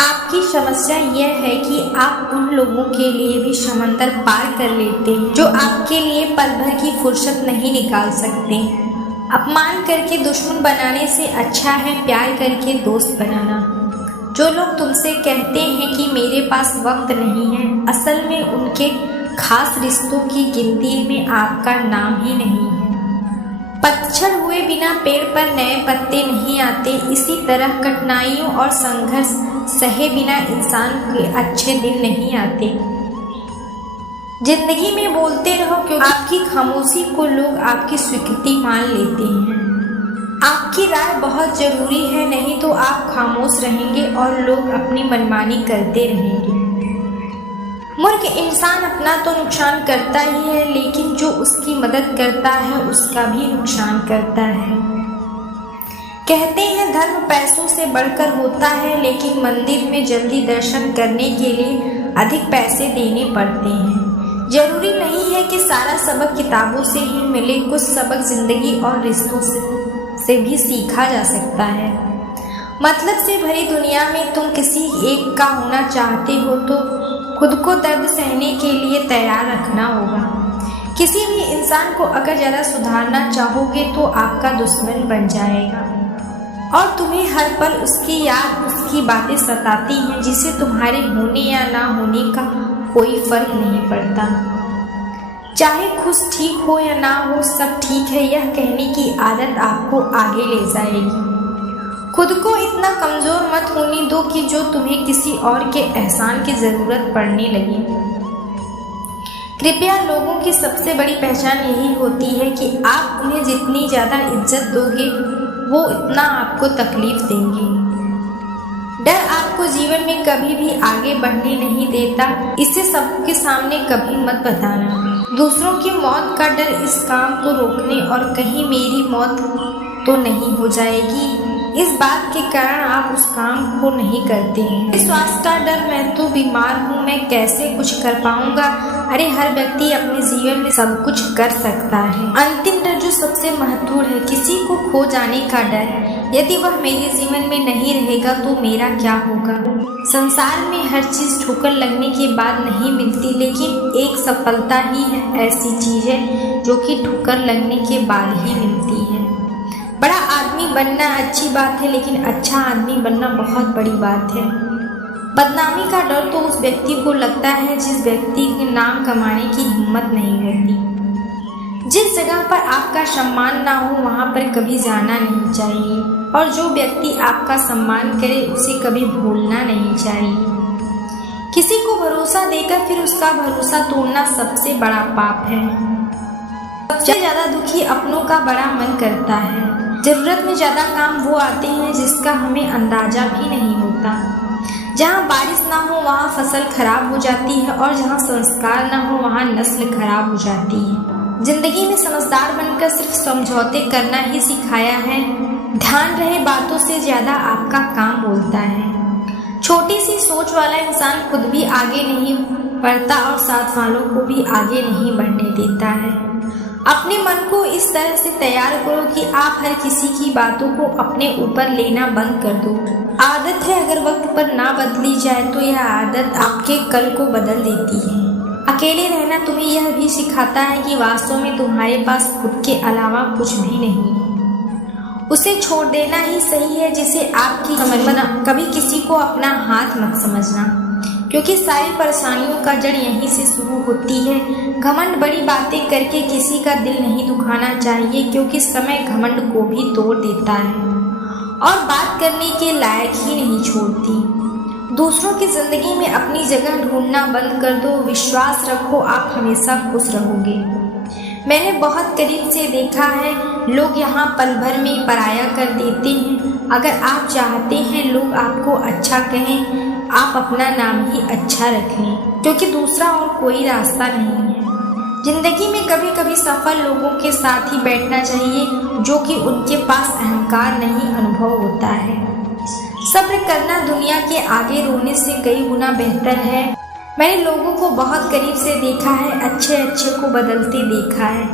आपकी समस्या यह है कि आप उन लोगों के लिए भी समंदर पार कर लेते हैं जो आपके लिए पल भर की फुर्सत नहीं निकाल सकते। अपमान करके दुश्मन बनाने से अच्छा है प्यार करके दोस्त बनाना। जो लोग तुमसे कहते हैं कि मेरे पास वक्त नहीं है, असल में उनके खास रिश्तों की गिनती में आपका नाम ही नहीं है। पतझड़ हुए बिना पेड़ पर नए पत्ते नहीं आते, इसी तरह कठिनाइयों और संघर्ष सहे बिना इंसान के अच्छे दिन नहीं आते। जिंदगी में बोलते रहो क्योंकि आपकी खामोशी को लोग आपकी स्वीकृति मान लेते हैं। आपकी राय बहुत जरूरी है, नहीं तो आप खामोश रहेंगे और लोग अपनी मनमानी करते रहेंगे। मूर्ख इंसान अपना तो नुकसान करता ही है, लेकिन जो उसकी मदद करता है उसका भी नुकसान करता है। कहते हैं धर्म पैसों से बढ़कर होता है, लेकिन मंदिर में जल्दी दर्शन करने के लिए अधिक पैसे देने पड़ते हैं। जरूरी नहीं है कि सारा सबक किताबों से ही मिले, कुछ सबक जिंदगी और रिश्तों से भी सीखा जा सकता है। मतलब से भरी दुनिया में तुम किसी एक का होना चाहते हो तो खुद को दर्द सहने के लिए तैयार रखना होगा। किसी भी इंसान को अगर ज़्यादा सुधारना चाहोगे तो आपका दुश्मन बन जाएगा और तुम्हें हर पल उसकी याद, उसकी बातें सताती हैं, जिसे तुम्हारे होने या ना होने का कोई फर्क नहीं पड़ता। चाहे खुश ठीक हो या ना हो, सब ठीक है यह कहने की आदत आपको आगे ले जाएगी। खुद को इतना कमज़ोर मत होने दो कि जो तुम्हें किसी और के एहसान की ज़रूरत पड़ने लगे। कृपया लोगों की सबसे बड़ी पहचान यही होती है कि आप उन्हें जितनी ज़्यादा इज्जत दोगे वो इतना आपको तकलीफ देंगे। डर आपको जीवन में कभी भी आगे बढ़ने नहीं देता, इसे सबके सामने कभी मत बताना। दूसरों की मौत का डर इस काम को रोकने और कहीं मेरी मौत तो नहीं हो जाएगी, इस बात के कारण आप उस काम को नहीं करते हैं। स्वास्थ्य का डर, मैं तो बीमार हूँ, मैं कैसे कुछ कर पाऊंगा। अरे हर व्यक्ति अपने जीवन में सब कुछ कर सकता है। अंतिम डर जो सबसे महत्वपूर्ण है, किसी को खो जाने का डर। यदि वह मेरे जीवन में नहीं रहेगा तो मेरा क्या होगा। संसार में हर चीज ठोकर लगने के बाद नहीं मिलती, लेकिन एक सफलता ही ऐसी चीज है जो कि ठोकर लगने के बाद ही मिलती है। बड़ा आदमी बनना अच्छी बात है, लेकिन अच्छा आदमी बनना बहुत बड़ी बात है। बदनामी का डर तो उस व्यक्ति को लगता है जिस व्यक्ति के नाम कमाने की हिम्मत नहीं होती। जिस जगह पर आपका सम्मान ना हो वहाँ पर कभी जाना नहीं चाहिए, और जो व्यक्ति आपका सम्मान करे उसे कभी भूलना नहीं चाहिए। किसी को भरोसा देकर फिर उसका भरोसा तोड़ना सबसे बड़ा पाप है। सबसे ज्यादा दुखी अपनों का बड़ा मन करता है। जरूरत में ज्यादा काम वो आते हैं जिसका हमें अंदाजा भी नहीं होता। जहाँ बारिश ना हो वहाँ फसल खराब हो जाती है, और जहाँ संस्कार ना हो वहाँ नस्ल खराब हो जाती है। जिंदगी में समझदार बनकर सिर्फ समझौते करना ही सिखाया है। ध्यान रहे बातों से ज्यादा आपका काम बोलता है। छोटी सी सोच वाला इंसान खुद भी आगे नहीं बढ़ता और साथ वालों को भी आगे नहीं बढ़ने देता है। अपने मन को इस तरह से तैयार करो कि आप हर किसी की बातों को अपने ऊपर लेना बंद कर दो। आदत है, अगर वक्त पर ना बदली जाए तो यह आदत आपके कल को बदल देती है। अकेले रहना तुम्हें यह भी सिखाता है कि वास्तव में तुम्हारे पास खुद के अलावा कुछ भी नहीं है। उसे छोड़ देना ही सही है, जिसे आपकी समझना। कभी किसी को अपना हाथ मत समझना, क्योंकि सारी परेशानियों का जड़ यहीं से शुरू होती है। घमंड बड़ी बातें करके किसी का दिल नहीं दुखाना चाहिए, क्योंकि समय घमंड को भी तोड़ देता है और बात करने के लायक ही नहीं छोड़ती। दूसरों की जिंदगी में अपनी जगह ढूंढना बंद कर दो। विश्वास रखो, आप हमेशा खुश रहोगे। मैंने बहुत करीब से देखा है, लोग यहाँ पल भर में पराया कर देते हैं। अगर आप चाहते हैं लोग आपको अच्छा कहें, आप अपना नाम ही अच्छा रखें, क्योंकि दूसरा और कोई रास्ता नहीं है। जिंदगी में कभी कभी सफल लोगों के साथ ही बैठना चाहिए, जो कि उनके पास अहंकार नहीं अनुभव होता है। सब्र करना दुनिया के आगे रोने से कई गुना बेहतर है। मैंने लोगों को बहुत करीब से देखा है, अच्छे अच्छे को बदलते देखा है।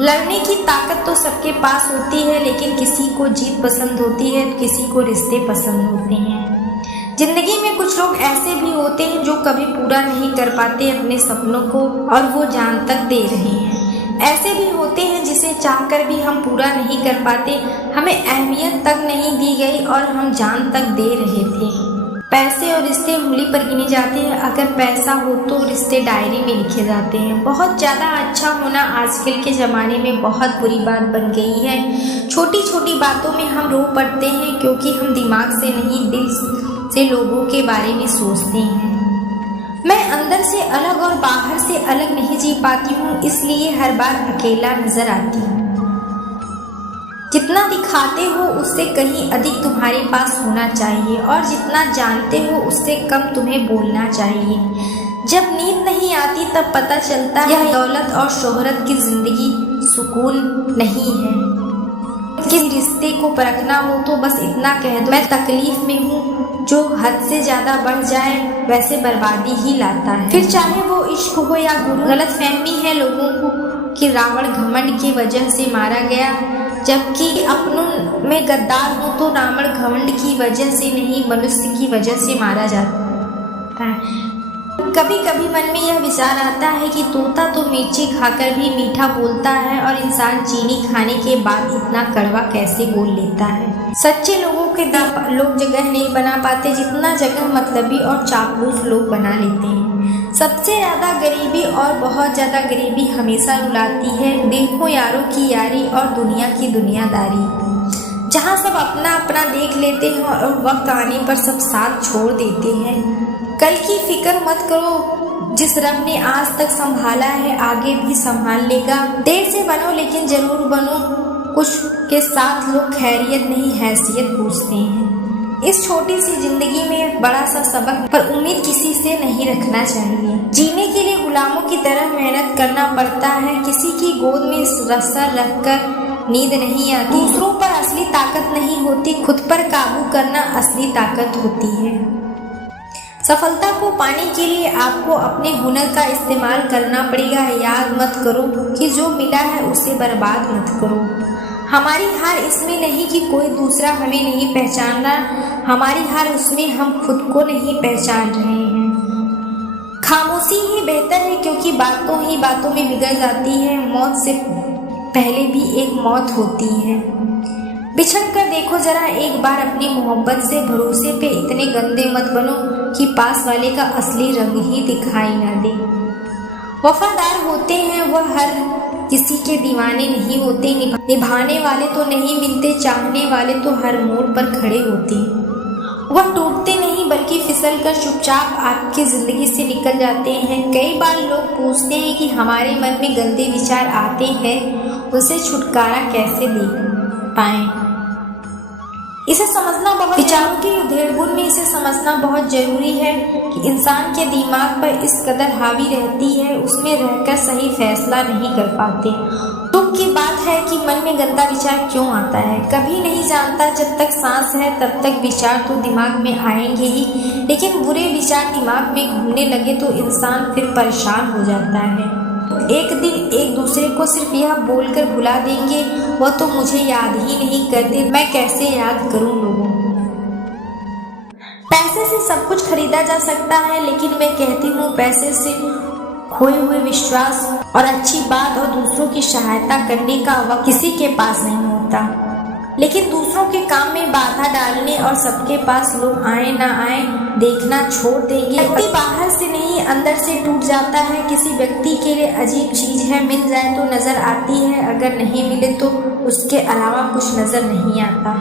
लड़ने की ताकत तो सबके पास होती है, लेकिन किसी को जीत पसंद होती है, किसी को रिश्ते पसंद होते हैं। जिंदगी में कुछ लोग ऐसे भी होते हैं जो कभी पूरा नहीं कर पाते अपने सपनों को, और वो जान तक दे रहे हैं। ऐसे भी होते हैं जिसे चाहकर भी हम पूरा नहीं कर पाते, हमें अहमियत तक नहीं दी गई और हम जान तक दे रहे थे। पैसे और रिश्ते उंगली पर गिने जाते हैं, अगर पैसा हो तो रिश्ते डायरी में लिखे जाते हैं। बहुत ज़्यादा अच्छा होना आजकल के ज़माने में बहुत बुरी बात बन गई है। छोटी छोटी बातों में हम रो पड़ते हैं क्योंकि हम दिमाग से नहीं दिल से लोगों के बारे में सोचते हैं। मैं अंदर से अलग और बाहर से अलग नहीं जी पाती हूँ, इसलिए हर बार अकेला नजर आती हूँ। जितना दिखाते हो उससे कहीं अधिक तुम्हारे पास होना चाहिए, और जितना जानते हो उससे कम तुम्हें बोलना चाहिए। जब नींद नहीं आती तब पता चलता है यह दौलत और शोहरत की जिंदगी सुकून नहीं है। किसी रिश्ते को परखना हो तो बस इतना कह दो, मैं तकलीफ में हूँ। जो हद से ज्यादा बढ़ जाए वैसे बर्बादी ही लाता है। फिर चाहे वो इश्क हो या गुरु। गलतफहमी है लोगों को कि रावण घमंड की वजह से मारा गया, जबकि अपनों में गद्दार हो तो रावण घमंड की वजह से नहीं, मनुष्य की वजह से मारा जाता है। कभी कभी मन में यह विचार आता है कि तोता तो मिर्ची खाकर भी मीठा बोलता है, और इंसान चीनी खाने के बाद इतना कड़वा कैसे बोल लेता है। सच्चे लोगों के लोग जगह नहीं बना पाते, जितना जगह मतलबी और चापलूस लोग बना लेते हैं। सबसे ज्यादा गरीबी और बहुत ज्यादा गरीबी हमेशा रुलाती है। देखो यारों की यारी और दुनिया की दुनियादारी, जहाँ सब अपना अपना देख लेते हैं और वक्त आने पर सब साथ छोड़ देते हैं। कल की फिक्र मत करो, जिस रब ने आज तक संभाला है आगे भी संभाल लेगा। देर से बनो लेकिन जरूर बनो। कुछ के साथ लोग खैरियत नहीं हैसियत पूछते हैं। इस छोटी सी जिंदगी में एक बड़ा सा सबक, पर उम्मीद किसी से नहीं रखना चाहिए। जीने के लिए गुलामों की तरह मेहनत करना पड़ता है। किसी की गोद में सर रखकर नींद नहीं आती। दूसरों पर असली ताकत नहीं होती, खुद पर काबू करना असली ताकत होती है। सफलता को पाने के लिए आपको अपने हुनर का इस्तेमाल करना पड़ेगा। याद मत करो कि जो मिला है उसे बर्बाद मत करो। हमारी हार इसमें नहीं कि कोई दूसरा हमें नहीं पहचान रहा, हमारी हार उसमें हम खुद को नहीं पहचान रहे हैं। खामोशी ही बेहतर है, क्योंकि बातों ही बातों में बिगड़ जाती है। मौत से पहले भी एक मौत होती है। बिछड़ कर देखो जरा एक बार अपनी मोहब्बत से। भरोसे पे इतने गंदे मत बनो कि पास वाले का असली रंग ही दिखाई ना दे। वफादार होते हैं वह हर किसी के दीवाने नहीं होते। निभाने वाले तो नहीं मिलते, चाहने वाले तो हर मोड़ पर खड़े होते हैं। वह टूटते नहीं बल्कि फिसल कर चुपचाप आपकी जिंदगी से निकल जाते हैं। कई बार लोग पूछते हैं कि हमारे मन में गंदे विचार आते हैं, उनसे छुटकारा कैसे दे पाएं। इसे समझना बहुत विचारों की उधेड़बुन में इसे समझना बहुत जरूरी है कि इंसान के दिमाग पर इस कदर हावी रहती है, उसमें रहकर सही फैसला नहीं कर पाते। दुख की बात है कि मन में गंदा विचार क्यों आता है, कभी नहीं जानता। जब तक सांस है तब तक विचार तो दिमाग में आएंगे ही, लेकिन बुरे विचार दिमाग में घूमने लगे तो इंसान फिर परेशान हो जाता है। एक दिन एक दूसरे को सिर्फ यह बोलकर भुला देंगे, वह तो मुझे याद ही नहीं करते, मैं कैसे याद करूं लोगों। पैसे से सब कुछ खरीदा जा सकता है, लेकिन मैं कहती हूँ पैसे से खोए हुए विश्वास और अच्छी बात और दूसरों की सहायता करने का वक्त किसी के पास नहीं होता। लेकिन दूसरों के काम में बाधा डालने और सबके पास लोग आए ना आए देखना छोड़ देंगे। व्यक्ति बाहर से नहीं अंदर से टूट जाता है। किसी व्यक्ति के लिए अजीब चीज है, मिल जाए तो नजर आती है, अगर नहीं मिले तो उसके अलावा कुछ नजर नहीं आता।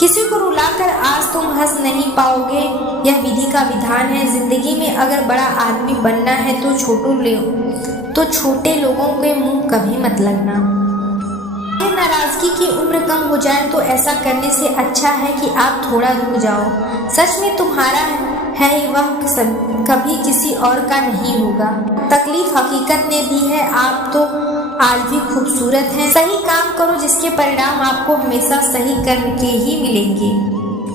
किसी को रुलाकर आज तुम हंस नहीं पाओगे, यह विधि का विधान है। जिंदगी में अगर बड़ा आदमी बनना है तो छोटे लोगों के मुंह कभी मत लगना। नाराजगी की उम्र कम हो जाए तो ऐसा करने से अच्छा है कि आप थोड़ा रुक जाओ। सच में तुम्हारा है वह कभी किसी और का नहीं होगा। तकलीफ हकीकत ने दी है, आप तो आज भी खूबसूरत हैं। सही काम करो जिसके परिणाम आपको हमेशा सही कर्म के ही मिलेंगे।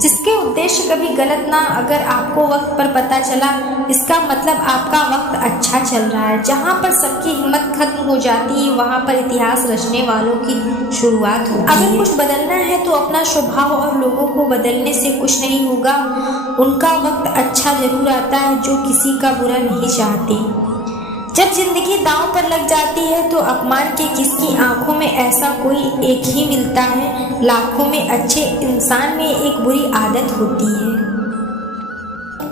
जिसके उद्देश्य कभी गलत ना। अगर आपको वक्त पर पता चला, इसका मतलब आपका वक्त अच्छा चल रहा है। जहाँ पर सबकी हिम्मत खत्म हो जाती है, वहाँ पर इतिहास रचने वालों की शुरुआत होती है। अगर कुछ बदलना है तो अपना स्वभाव, और लोगों को बदलने से कुछ नहीं होगा। उनका वक्त अच्छा जरूर आता है जो किसी का बुरा नहीं चाहते। जब जिंदगी दांव पर लग जाती है तो अपमान के किसकी आंखों में ऐसा कोई एक ही मिलता है। लाखों में अच्छे इंसान में एक बुरी आदत होती है।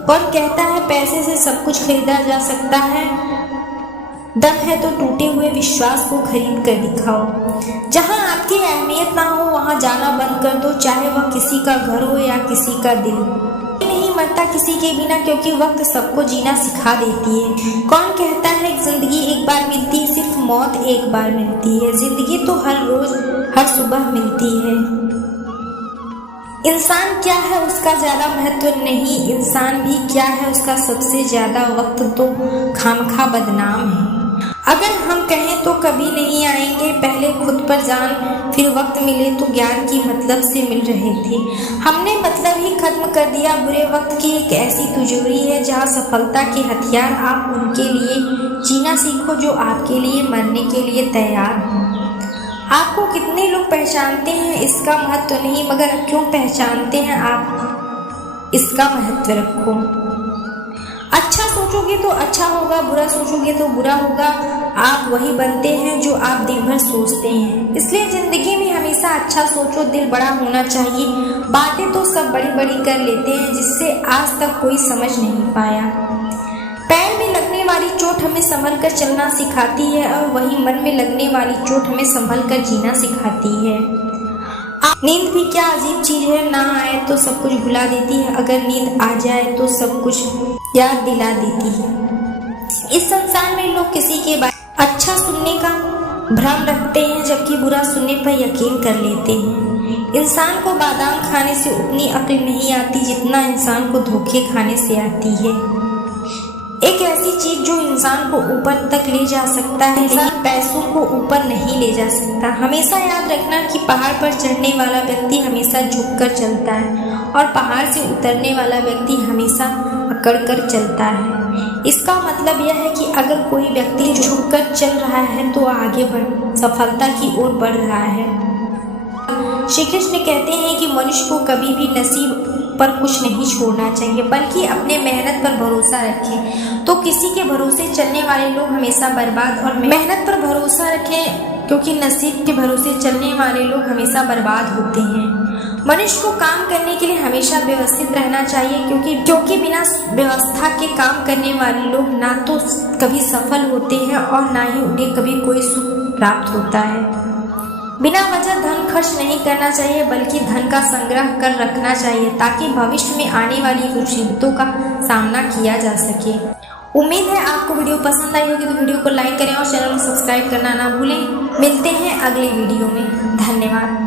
और कहता है पैसे से सब कुछ खरीदा जा सकता है, दम है तो टूटे हुए विश्वास को खरीद कर दिखाओ। जहां आपकी अहमियत ना हो वहां जाना बंद कर दो, चाहे वह किसी का घर हो या किसी का दिल। नहीं मरता किसी के बिना, क्योंकि वक्त सबको जीना सिखा देती है। कौन कहता है जिंदगी एक बार मिलती है, सिर्फ मौत एक बार मिलती है। जिंदगी तो हर रोज हर सुबह मिलती है। इंसान क्या है उसका ज्यादा महत्व नहीं, इंसान भी क्या है उसका सबसे ज्यादा वक्त तो खामखा बदनाम है। अगर हम कहें तो कभी नहीं आएंगे, पहले खुद पर जान फिर वक्त मिले तो ज्ञान की मतलब से मिल रहे थे। हमने मतलब ही खत्म कर दिया। बुरे वक्त की एक ऐसी तिजोरी है जहाँ सफलता के हथियार। आप उनके लिए जीना सीखो जो आपके लिए मरने के लिए तैयार हो। आपको कितने लोग पहचानते हैं इसका महत्व नहीं, मगर क्यों पहचानते हैं आप इसका महत्व रखो। अच्छा सोचोगे तो अच्छा होगा, बुरा सोचोगे तो बुरा होगा। आप वही बनते हैं जो आप दिन भर सोचते हैं। इसलिए जिंदगी में हमेशा अच्छा सोचो। दिल बड़ा होना चाहिए। बातें तो सब बड़ी बड़ी कर लेते हैं जिससे आज तक कोई समझ नहीं पाया। पैर में लगने वाली चोट हमें संभल कर चलना सिखाती है, और वही मन में लगने वाली चोट हमें संभल कर जीना सिखाती है। नींद भी क्या अजीब चीज है, ना आए तो सब कुछ भुला देती है, अगर नींद आ जाए तो सब कुछ याद दिला देती है। इस संसार में लोग किसी के बारे अच्छा सुनने का भ्रम रखते हैं, जबकि बुरा सुनने पर यकीन कर लेते हैं। इंसान को बादाम खाने से उतनी अक्ल नहीं आती जितना इंसान को धोखे खाने से आती है। एक ऐसी चीज जो इंसान को ऊपर तक ले जा सकता है, लेकिन पैसों को ऊपर नहीं ले जा सकता। हमेशा याद रखना कि पहाड़ पर चढ़ने वाला व्यक्ति हमेशा झुककर चलता है, और पहाड़ से उतरने वाला व्यक्ति हमेशा अकड़कर चलता है। इसका मतलब यह है कि अगर कोई व्यक्ति झुककर चल रहा है तो आगे सफलता की ओर बढ़ रहा है। श्री कृष्ण कहते हैं कि मनुष्य को कभी भी नसीब पर कुछ नहीं छोड़ना चाहिए, बल्कि अपने मेहनत पर भरोसा रखें। तो किसी के भरोसे चलने वाले लोग हमेशा बर्बाद, और मेहनत पर भरोसा रखें, क्योंकि नसीब के भरोसे चलने वाले लोग हमेशा बर्बाद होते हैं। मनुष्य को काम करने के लिए हमेशा व्यवस्थित रहना चाहिए, क्योंकि बिना व्यवस्था के काम करने वाले लोग ना तो कभी सफल होते हैं और ना ही उन्हें कभी कोई सुख प्राप्त होता है। बिना वजह धन खर्च नहीं करना चाहिए, बल्कि धन का संग्रह कर रखना चाहिए, ताकि भविष्य में आने वाली मुसीबतों का सामना किया जा सके। उम्मीद है आपको वीडियो पसंद आई होगी, तो वीडियो को लाइक करें और चैनल को सब्सक्राइब करना ना भूलें। मिलते हैं अगले वीडियो में। धन्यवाद।